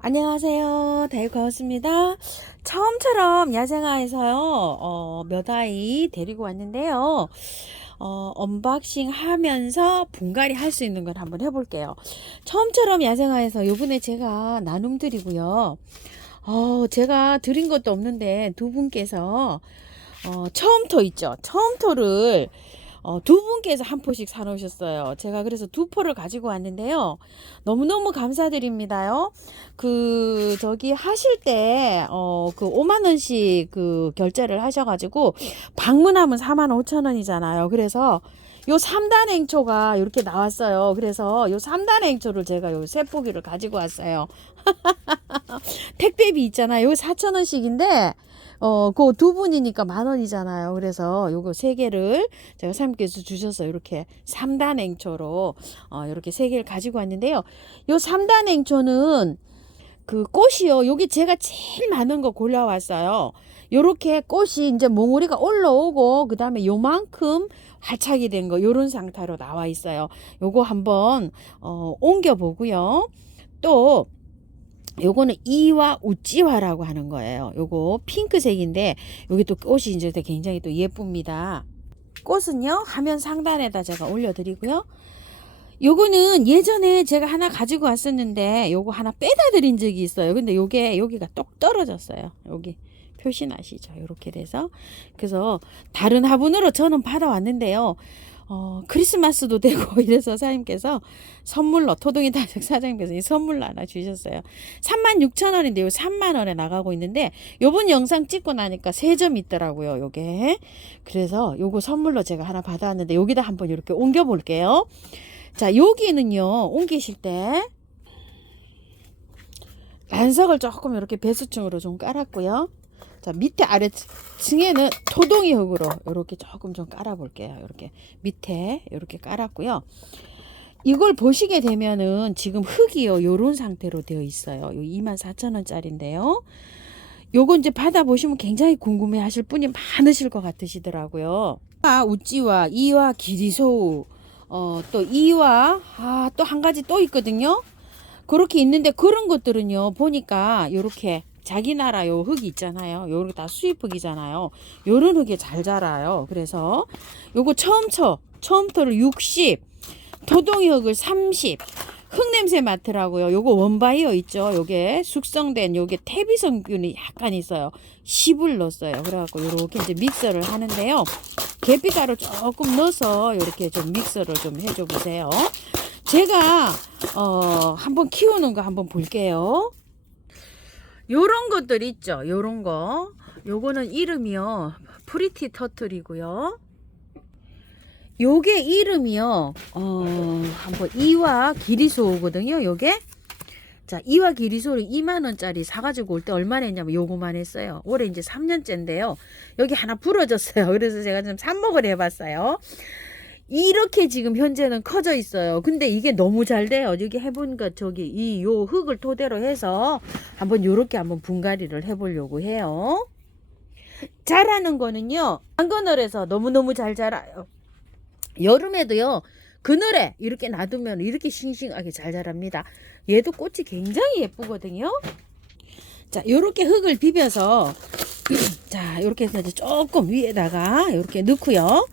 안녕하세요. 다육하우스입니다. 처음처럼 야생화에서요, 몇 아이 데리고 왔는데요. 언박싱 하면서 분갈이 할 수 있는 걸 한번 해볼게요. 처음처럼 야생화에서 요번에 제가 나눔 드리고요. 제가 드린 것도 없는데 두 분께서, 처음토 있죠? 처음토를 두 분께서 한 포씩 사놓으셨어요. 제가 그래서 두 포를 가지고 왔는데요. 너무너무 감사드립니다요. 저기 하실 때, 5만원씩 결제를 하셔가지고, 방문하면 45,000원이잖아요. 그래서 요 3단 행초가 이렇게 나왔어요. 그래서 요 3단 행초를 제가 요 세 포기를 가지고 왔어요. 택배비 있잖아요. 요 4,000원씩인데, 그 두 분이니까 10,000원이잖아요. 그래서 요거 세 개를 제가 사장님께서 주셔서 이렇게 3단 행초로, 이렇게 세 개를 가지고 왔는데요. 요 3단 행초는 그 꽃이요. 여기 제가 제일 많은 거 골라왔어요. 요렇게 꽃이 이제 몽우리가 올라오고, 그 다음에 요만큼 활착이 된 거, 요런 상태로 나와 있어요. 요거 한번, 옮겨 보고요. 또, 요거는 이와 우찌화라고 하는 거예요. 요거 핑크색인데 여기 또 꽃이 이제 굉장히 또 예쁩니다. 꽃은요 화면 상단에다 제가 올려드리고요. 요거는 예전에 제가 하나 가지고 왔었는데 요거 하나 빼다 드린 적이 있어요. 근데 요게 여기가 똑 떨어졌어요. 여기 표시 나시죠? 이렇게 돼서 그래서 다른 화분으로 저는 받아왔는데요. 크리스마스도 되고 이래서 사장님께서 선물로 토동이 다육 사장님께서 이 선물로 하나 주셨어요. 36,000원인데 요 3만원에 나가고 있는데 요번 영상 찍고 나니까 3점 있더라고요. 요게 그래서 요거 선물로 제가 하나 받아왔는데 여기다 한번 이렇게 옮겨 볼게요. 자, 여기는요 옮기실 때 란석을 조금 이렇게 배수층으로 좀 깔았고요. 자, 밑에 아래층에는 토동이 흙으로 이렇게 조금 좀 깔아 볼게요. 이렇게 밑에 이렇게 깔았고요. 이걸 보시게 되면은 지금 흙이요 요런 상태로 되어 있어요. 요 24,000원짜리인데요. 요거 이제 받아보시면 굉장히 궁금해 하실 분이 많으실 것 같으시더라고요. 우찌와 이와 기리소우, 또 이와, 또 한 가지 또 있거든요. 그렇게 있는데 그런 것들은요 보니까 요렇게 자기 나라 요 흙이 있잖아요. 요렇게 다 수입 흙이잖아요. 요런 흙에 잘 자라요. 그래서 요거 처음토를 60, 토동이 흙을 30, 흙 냄새 맡으라고요. 요거 원바이어 있죠. 요게 숙성된 요게 태비성균이 약간 있어요. 10을 넣었어요. 그래갖고 요렇게 이제 믹서를 하는데요. 계피가루 조금 넣어서 요렇게 좀 믹서를 좀 해줘 보세요. 제가 한번 키우는 거 한번 볼게요. 요런 것들 있죠. 요런 거. 요거는 이름이요. 프리티 터틀이고요. 요게 이름이요. 한번 이와 기리소거든요. 요게. 자, 이와 기리소를 2만원짜리 사가지고 올 때 얼마나 했냐면 요거만 했어요. 올해 이제 3년째인데요. 여기 하나 부러졌어요. 그래서 제가 좀 삽목을 해봤어요. 이렇게 지금 현재는 커져 있어요. 근데 이게 너무 잘 돼요. 여기 해본 것 저기 요 흙을 토대로 해서 한번 요렇게 한번 분갈이를 해보려고 해요. 자라는 거는요. 한 그늘에서 너무너무 잘 자라요. 여름에도요. 그늘에 이렇게 놔두면 이렇게 싱싱하게 잘 자랍니다. 얘도 꽃이 굉장히 예쁘거든요. 자, 요렇게 흙을 비벼서 자, 요렇게 해서 이제 조금 위에다가 이렇게 넣고요.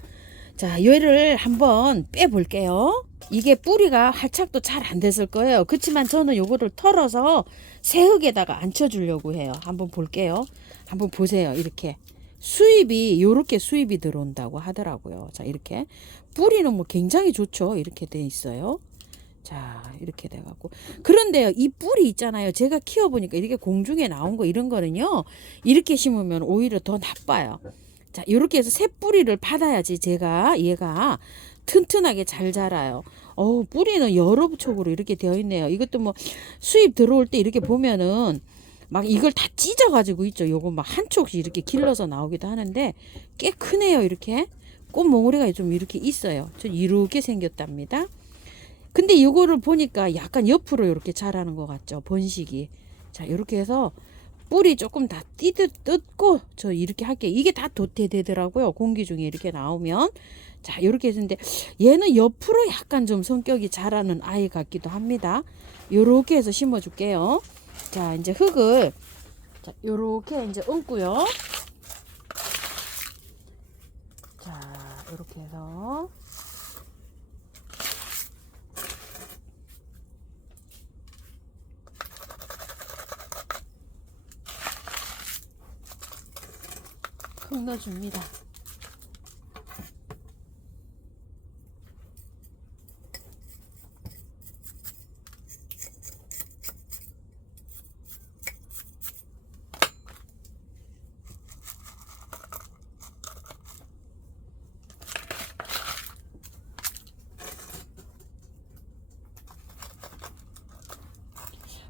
자, 얘를 한번 빼 볼게요. 이게 뿌리가 활착도 잘 안 됐을 거예요. 그렇지만 저는 요거를 털어서 새 흙에다가 앉혀 주려고 해요. 한번 볼게요. 한번 보세요. 이렇게 수입이 요렇게 수입이 들어온다고 하더라고요. 자, 이렇게 뿌리는 뭐 굉장히 좋죠. 이렇게 돼 있어요. 자, 이렇게 돼갖고 그런데요 이 뿌리 있잖아요. 제가 키워보니까 이렇게 공중에 나온 거 이런 거는요 이렇게 심으면 오히려 더 나빠요. 자, 이렇게 해서 새 뿌리를 받아야지 얘가 튼튼하게 잘 자라요. 뿌리는 여러 촉으로 이렇게 되어 있네요. 이것도 뭐 수입 들어올 때 이렇게 보면은 막 이걸 다 찢어가지고 있죠. 요거 막 한 촉씩 이렇게 길러서 나오기도 하는데 꽤 크네요. 이렇게 꽃 몽우리가 좀 이렇게 있어요. 좀 이렇게 생겼답니다. 근데 이거를 보니까 약간 옆으로 이렇게 자라는 것 같죠. 번식이. 자, 이렇게 해서 뿌리 조금 다 뜯고 저 이렇게 할게요. 이게 다 도태되더라고요. 공기 중에 이렇게 나오면. 자, 이렇게 했는데 얘는 옆으로 약간 좀 성격이 자라는 아이 같기도 합니다. 이렇게 해서 심어 줄게요. 자, 이제 흙을 자, 요렇게 이제 얹고요. 자, 요렇게 해서 흙 넣어줍니다.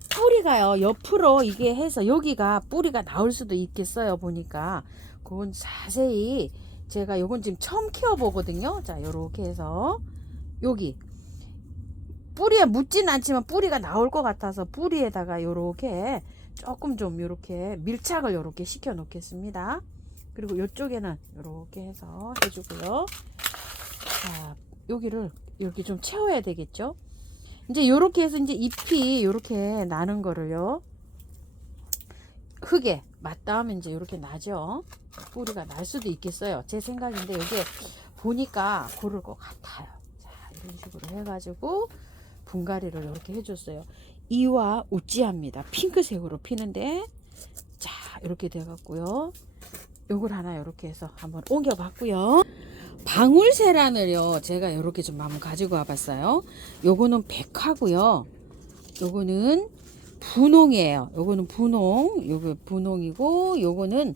뿌리가요 옆으로 이게 해서 여기가 뿌리가 나올 수도 있겠어요. 보니까 그건 자세히 제가 요건 지금 처음 키워 보거든요. 자, 요렇게 해서 여기 뿌리에 묻지는 않지만 뿌리가 나올 것 같아서 뿌리에다가 요렇게 조금 좀 요렇게 밀착을 요렇게 시켜 놓겠습니다. 그리고 요쪽에는 요렇게 해서 해주고요. 자, 여기를 이렇게 좀 채워야 되겠죠. 이제 요렇게 해서 이제 잎이 요렇게 나는 거를요, 흙에 맞닿으면 이제 요렇게 나죠. 뿌리가 날 수도 있겠어요. 제 생각인데 여기에 보니까 고를 것 같아요. 자, 이런 식으로 해가지고 분갈이를 이렇게 해줬어요. 이와 우찌합니다. 핑크색으로 피는데, 자, 이렇게 돼갖고요. 요걸 하나 이렇게 해서 한번 옮겨봤고요. 방울세란을요, 제가 이렇게 좀 한번 가지고 와봤어요. 요거는 백화고요. 요거는 분홍이에요. 요거는 분홍, 요거 분홍이고, 요거는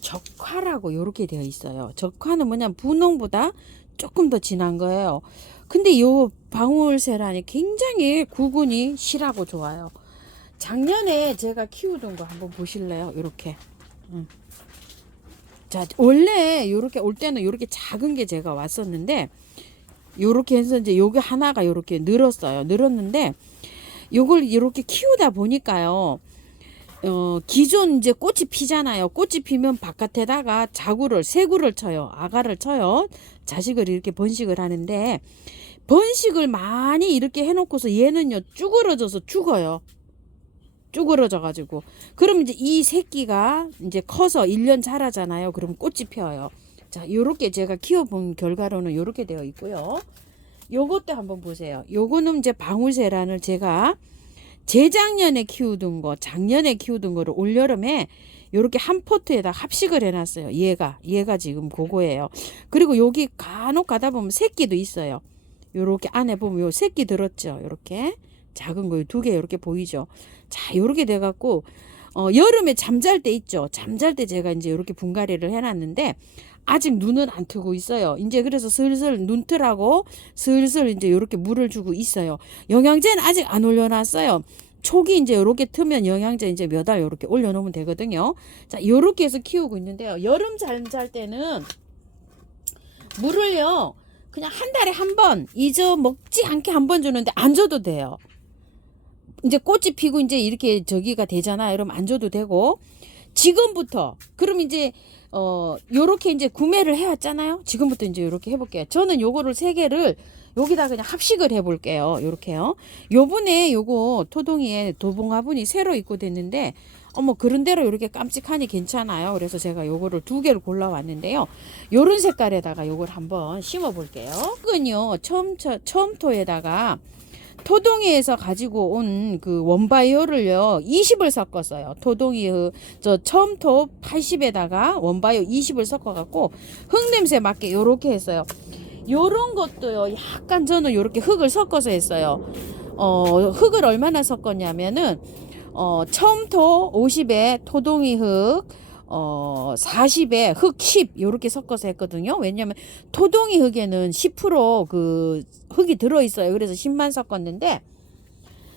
적화라고 요렇게 되어 있어요. 적화는 뭐냐면 분홍보다 조금 더 진한 거예요. 근데 요 방울세란이 굉장히 구근이 실하고 좋아요. 작년에 제가 키우던 거 한번 보실래요? 요렇게. 자, 원래 요렇게 올 때는 요렇게 작은 게 제가 왔었는데, 요렇게 해서 이제 요게 하나가 요렇게 늘었어요. 늘었는데, 요걸 이렇게 키우다 보니까요, 기존 이제 꽃이 피잖아요. 꽃이 피면 바깥에다가 새구를 쳐요. 아가를 쳐요. 자식을 이렇게 번식을 하는데, 번식을 많이 이렇게 해놓고서 얘는요, 쭈그러져서 죽어요. 쭈그러져 가지고. 그럼 이제 이 새끼가 이제 커서 1년 자라잖아요. 그럼 꽃이 펴요. 자, 요렇게 제가 키워본 결과로는 요렇게 되어 있고요. 요것도 한번 보세요. 요거는 이제 방울세란을 제가 재작년에 키우던 거, 작년에 키우던 거를 올여름에 요렇게 한 포트에다 합식을 해놨어요. 얘가 지금 그거예요. 그리고 여기 간혹 가다 보면 새끼도 있어요. 요렇게 안에 보면 요 새끼 들었죠. 요렇게 작은 거 2개 이렇게 보이죠. 자, 요렇게 돼갖고 여름에 잠잘 때 있죠. 잠잘 때 제가 이제 이렇게 분갈이를 해놨는데 아직 눈은 안 뜨고 있어요. 이제 그래서 슬슬 눈 뜨라고 슬슬 이제 이렇게 물을 주고 있어요. 영양제는 아직 안 올려놨어요. 초기 이제 이렇게 트면 영양제 이제 몇 알 이렇게 올려놓으면 되거든요. 자, 이렇게 해서 키우고 있는데요. 여름 잠잘 때는 물을요, 그냥 한 달에 한 번 잊어먹지 않게 한 번 주는데 안 줘도 돼요. 이제 꽃이 피고 이제 이렇게 저기가 되잖아요. 그럼 안 줘도 되고, 지금부터 그럼 이제 요렇게 이제 구매를 해왔잖아요. 지금부터 이제 요렇게 해볼게요. 저는 요거를 3개를 여기다 그냥 합식을 해볼게요. 요렇게요. 요번에 요거 토동이에 도봉화분이 새로 입고됐는데, 그런 대로 이렇게 깜찍하니 괜찮아요. 그래서 제가 요거를 2개를 골라왔는데요. 요런 색깔에다가 요걸 한번 심어 볼게요. 이건요, 처음토에다가 토동이에서 가지고 온 그 원바이오를요 20을 섞었어요. 토동이 저 처음토 80에다가 원바이오 20을 섞어 갖고 흙 냄새 맡게 요렇게 했어요. 요런 것도요 약간 저는 요렇게 흙을 섞어서 했어요. 흙을 얼마나 섞었냐면은 처음토 50에 토동이 흙 40에 흙 10 요렇게 섞어서 했거든요. 왜냐면 토동이 흙에는 10%그 흙이 들어있어요. 그래서 10만 섞었는데,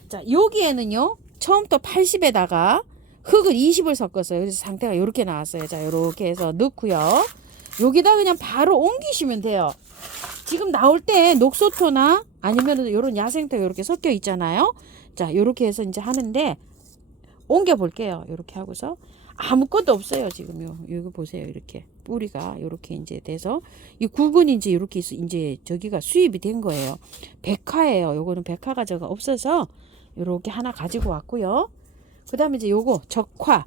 자, 여기에는요 처음부터 80에다가 흙을 20을 섞었어요. 그래서 상태가 이렇게 나왔어요. 자, 이렇게 해서 넣고요. 여기다 그냥 바로 옮기시면 돼요. 지금 나올 때 녹소토나 아니면 이런 야생토 이렇게 섞여 있잖아요. 자, 이렇게 해서 이제 하는데 옮겨 볼게요. 이렇게 하고서 아무것도 없어요. 지금요. 여기 보세요. 이렇게 뿌리가 이렇게 이제 돼서 이 구근이 이제 이렇게 이제 저기가 수입이 된 거예요. 백화예요. 요거는 백화가 저가 없어서 이렇게 하나 가지고 왔고요. 그 다음에 이제 요거 적화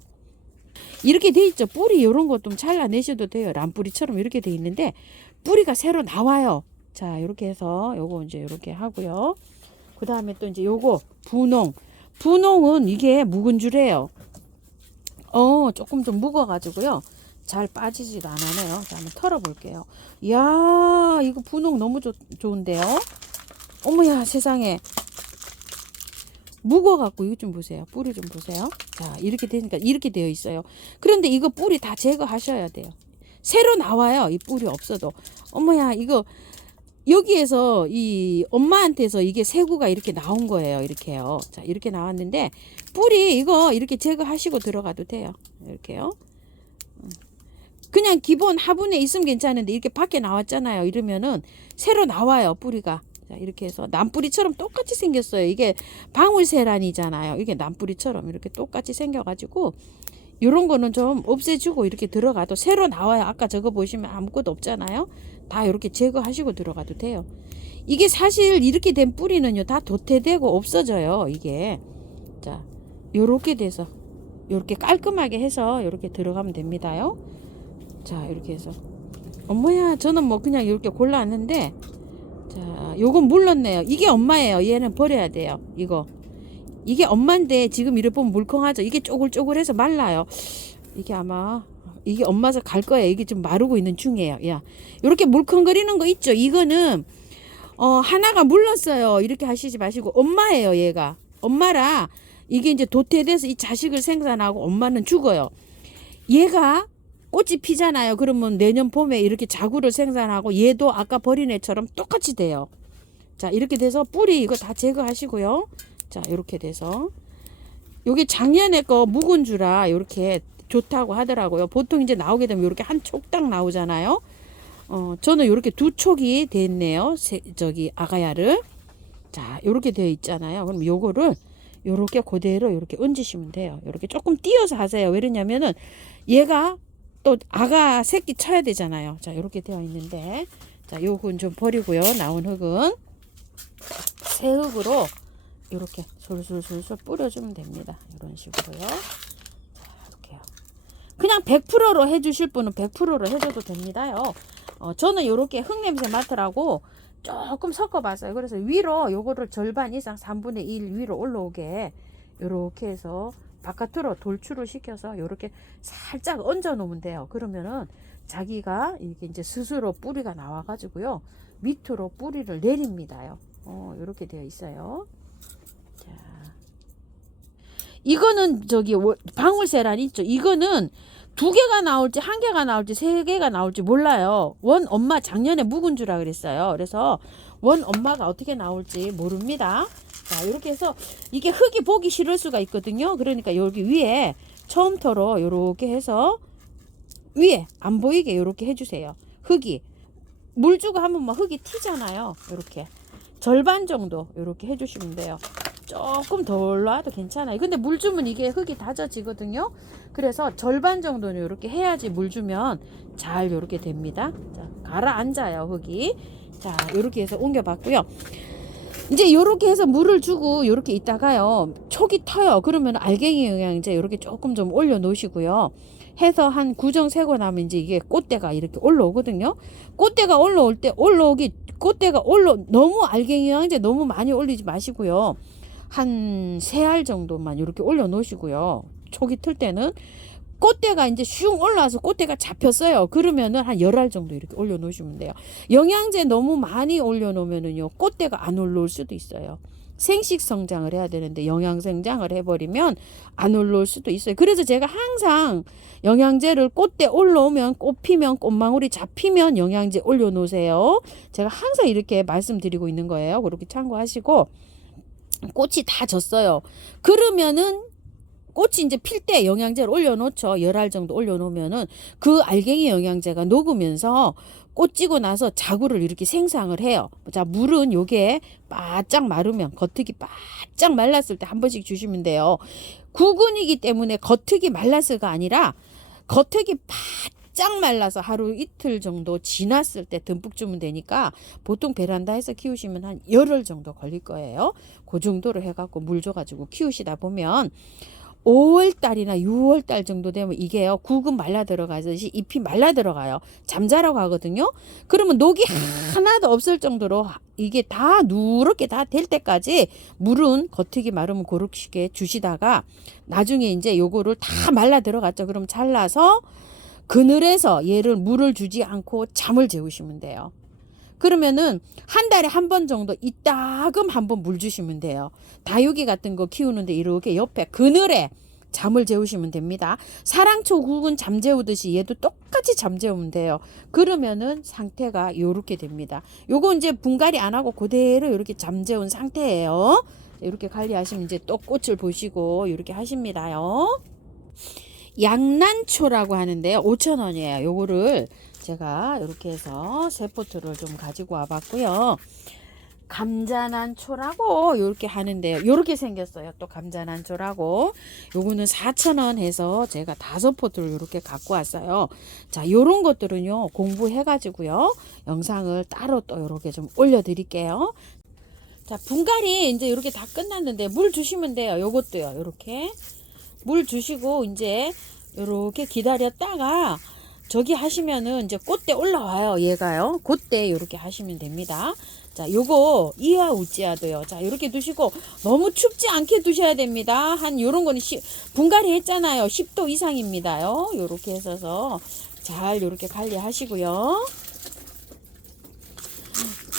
이렇게 돼 있죠. 뿌리 요런 거 좀 잘라내셔도 돼요. 람뿌리처럼 이렇게 돼 있는데 뿌리가 새로 나와요. 자, 이렇게 해서 요거 이제 이렇게 하고요. 그 다음에 또 이제 요거 분홍. 분홍은 이게 묵은 줄이에요. 조금 좀 묵어가지고요. 잘 빠지지도 않아요. 자, 한번 털어볼게요. 이야, 이거 분홍 너무 좋은데요. 어머야, 세상에. 묵어갖고 이거 좀 보세요. 뿌리 좀 보세요. 자, 이렇게 되니까 이렇게 되어 있어요. 그런데 이거 뿌리 다 제거하셔야 돼요. 새로 나와요. 이 뿌리 없어도. 어머야, 이거 여기에서 이 엄마한테서 이게 세구가 이렇게 나온 거예요. 이렇게요. 자, 이렇게 나왔는데 뿌리 이거 이렇게 제거하시고 들어가도 돼요. 이렇게요. 그냥 기본 화분에 있으면 괜찮은데 이렇게 밖에 나왔잖아요. 이러면은 새로 나와요. 뿌리가. 자, 이렇게 해서 남뿌리처럼 똑같이 생겼어요. 이게 방울세란이잖아요. 이게 남뿌리처럼 이렇게 똑같이 생겨가지고 요런 거는 좀 없애주고 이렇게 들어가도 새로 나와요. 아까 저거 보시면 아무것도 없잖아요. 다 이렇게 제거하시고 들어가도 돼요. 이게 사실 이렇게 된 뿌리는요 다 도태되고 없어져요. 이게 자 요렇게 돼서 요렇게 깔끔하게 해서 요렇게 들어가면 됩니다요. 자 이렇게 해서 엄마야 저는 뭐 그냥 이렇게 골라왔는데 자 요건 물렀네요. 이게 엄마예요. 얘는 버려야 돼요. 이게 엄마인데 지금 이래 보면 물컹하죠. 이게 쪼글쪼글해서 말라요. 이게 아마 이게 엄마서 갈 거예요. 이게 좀 마르고 있는 중이에요. 야, 이렇게 물컹거리는 거 있죠. 이거는 하나가 물렀어요. 이렇게 하시지 마시고 엄마예요. 얘가 엄마라 이게 이제 도태돼서 이 자식을 생산하고 엄마는 죽어요. 얘가 꽃이 피잖아요. 그러면 내년 봄에 이렇게 자구를 생산하고 얘도 아까 버린 애처럼 똑같이 돼요. 자 이렇게 돼서 뿌리 이거 다 제거하시고요. 자 이렇게 돼서 요게 작년에 거 묵은 주라 이렇게 좋다고 하더라고요. 보통 이제 나오게 되면 이렇게 한 촉딱 나오잖아요. 저는 이렇게 두 촉이 됐네요. 저기 아가야를 자 이렇게 되어 있잖아요. 그럼 요거를 요렇게 그대로 이렇게 얹으시면 돼요. 이렇게 조금 띄어서 하세요. 왜냐면은 얘가 또 아가 새끼 쳐야 되잖아요. 자 이렇게 되어 있는데 자 요건 좀 버리고요. 나온 흙은 새 흙으로 이렇게 솔솔솔솔 뿌려주면 됩니다. 이런 식으로요. 자, 이렇게요. 그냥 100%로 해주실 분은 100%로 해줘도 됩니다요. 저는 이렇게 흙냄새 맡으라고 조금 섞어봤어요. 그래서 위로 요거를 절반 이상 3분의 1 위로 올라오게 이렇게 해서 바깥으로 돌출을 시켜서 이렇게 살짝 얹어 놓으면 돼요. 그러면은 자기가 이게 이제 스스로 뿌리가 나와가지고요. 밑으로 뿌리를 내립니다요. 이렇게 되어 있어요. 자, 이거는 저기 방울세란 있죠. 이거는 2개가 나올지 1개가 나올지 3개가 나올지 몰라요. 원 엄마 작년에 묵은 주라 그랬어요. 그래서 원 엄마가 어떻게 나올지 모릅니다. 자 이렇게 해서 이게 흙이 보기 싫을 수가 있거든요. 그러니까 여기 위에 처음부터 이렇게 해서 위에 안 보이게 이렇게 해주세요. 흙이 물 주고 하면 막 흙이 튀잖아요. 이렇게 절반 정도 이렇게 해주시면 돼요. 조금 덜 놔도 괜찮아요. 근데 물 주면 이게 흙이 다져지거든요. 그래서 절반 정도는 이렇게 해야지 물 주면 잘 이렇게 됩니다. 자, 가라앉아요 흙이. 자 이렇게 해서 옮겨봤고요. 이제 이렇게 해서 물을 주고 이렇게 있다가요 촉이 터요. 그러면 알갱이 영양제 이렇게 조금 좀 올려 놓으시고요. 해서 한 구정 세고 나면 이제 이게 꽃대가 이렇게 올라오거든요. 꽃대가 올라올 때 꽃대가 너무 알갱이 영양제 너무 많이 올리지 마시고요. 한 3알 정도만 이렇게 올려 놓으시고요. 촉이 틀 때는 꽃대가 이제 슝 올라와서 꽃대가 잡혔어요. 그러면은 한 10알 정도 이렇게 올려 놓으시면 돼요. 영양제 너무 많이 올려 놓으면은요 꽃대가 안 올라올 수도 있어요. 생식 성장을 해야 되는데 영양 성장을 해버리면 안 올라올 수도 있어요. 그래서 제가 항상 영양제를 꽃대 올라오면 꽃 피면 꽃망울이 잡히면 영양제 올려 놓으세요. 제가 항상 이렇게 말씀드리고 있는 거예요. 그렇게 참고하시고 꽃이 다 졌어요. 그러면은 꽃이 이제 필 때 영양제를 올려놓죠. 10알 정도 올려놓으면은 그 알갱이 영양제가 녹으면서 꽃 지고 나서 자구를 이렇게 생성을 해요. 자, 물은 요게 바짝 마르면 겉흙이 바짝 말랐을 때 한 번씩 주시면 돼요. 구근이기 때문에 겉흙이 말랐을가 아니라 겉흙이 바짝 말라서 하루 이틀 정도 지났을 때 듬뿍 주면 되니까 보통 베란다에서 키우시면 한 열흘 정도 걸릴 거예요. 그 정도로 해갖고 물 줘가지고 키우시다 보면 5월달이나 6월달 정도 되면 이게요, 국은 말라 들어가듯이 잎이 말라 들어가요. 잠자라고 하거든요. 그러면 녹이 하나도 없을 정도로 이게 다 누렇게 다 될 때까지 물은 겉흙이 마르면 그렇게 주시다가 나중에 이제 요거를 다 말라 들어갔죠. 그럼 잘라서 그늘에서 얘를 물을 주지 않고 잠을 재우시면 돼요. 그러면은 한 달에 한 번 정도 이따금 한번 물 주시면 돼요. 다육이 같은 거 키우는데 이렇게 옆에 그늘에 잠을 재우시면 됩니다. 사랑초 국은 잠 재우듯이 얘도 똑같이 잠 재우면 돼요. 그러면은 상태가 요렇게 됩니다. 요거 이제 분갈이 안 하고 그대로 이렇게 잠 재운 상태예요. 이렇게 관리하시면 이제 또 꽃을 보시고 이렇게 하십니다요. 양난초라고 하는데요. 5,000원이에요. 요거를 제가 이렇게 해서 세 포트를 좀 가지고 와 봤고요. 감자난초라고 이렇게 하는데요. 요렇게 생겼어요. 또 감자난초라고. 요거는 4,000원 해서 제가 5포트를 이렇게 갖고 왔어요. 자, 요런 것들은요, 공부해 가지고요, 영상을 따로 또 이렇게 좀 올려 드릴게요. 자, 분갈이 이제 이렇게 다 끝났는데 물 주시면 돼요. 요것도요. 요렇게 물 주시고 이제 요렇게 기다렸다가 저기 하시면은 이제 꽃대 올라와요. 얘가요. 그때 요렇게 하시면 됩니다. 자, 요거 이하 우찌아도요. 자, 요렇게 두시고 너무 춥지 않게 두셔야 됩니다. 한 요런 거는 분갈이 했잖아요. 10도 이상입니다요. 요렇게 해서 잘 요렇게 관리하시고요.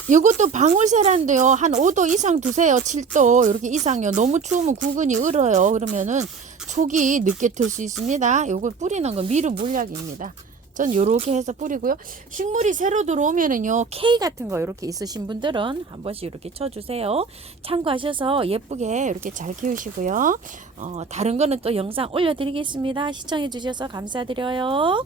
요것도 방울세란도요. 한 5도 이상 두세요. 7도 이렇게 이상요. 너무 추우면 구근이 얼어요. 그러면은 촉이 늦게 틀 수 있습니다. 요거 뿌리는 건 미루 물약입니다. 전 요렇게 해서 뿌리고요. 식물이 새로 들어오면은요, K 같은 거 이렇게 있으신 분들은 한 번씩 이렇게 쳐주세요. 참고하셔서 예쁘게 이렇게 잘 키우시고요. 다른 거는 또 영상 올려드리겠습니다. 시청해 주셔서 감사드려요.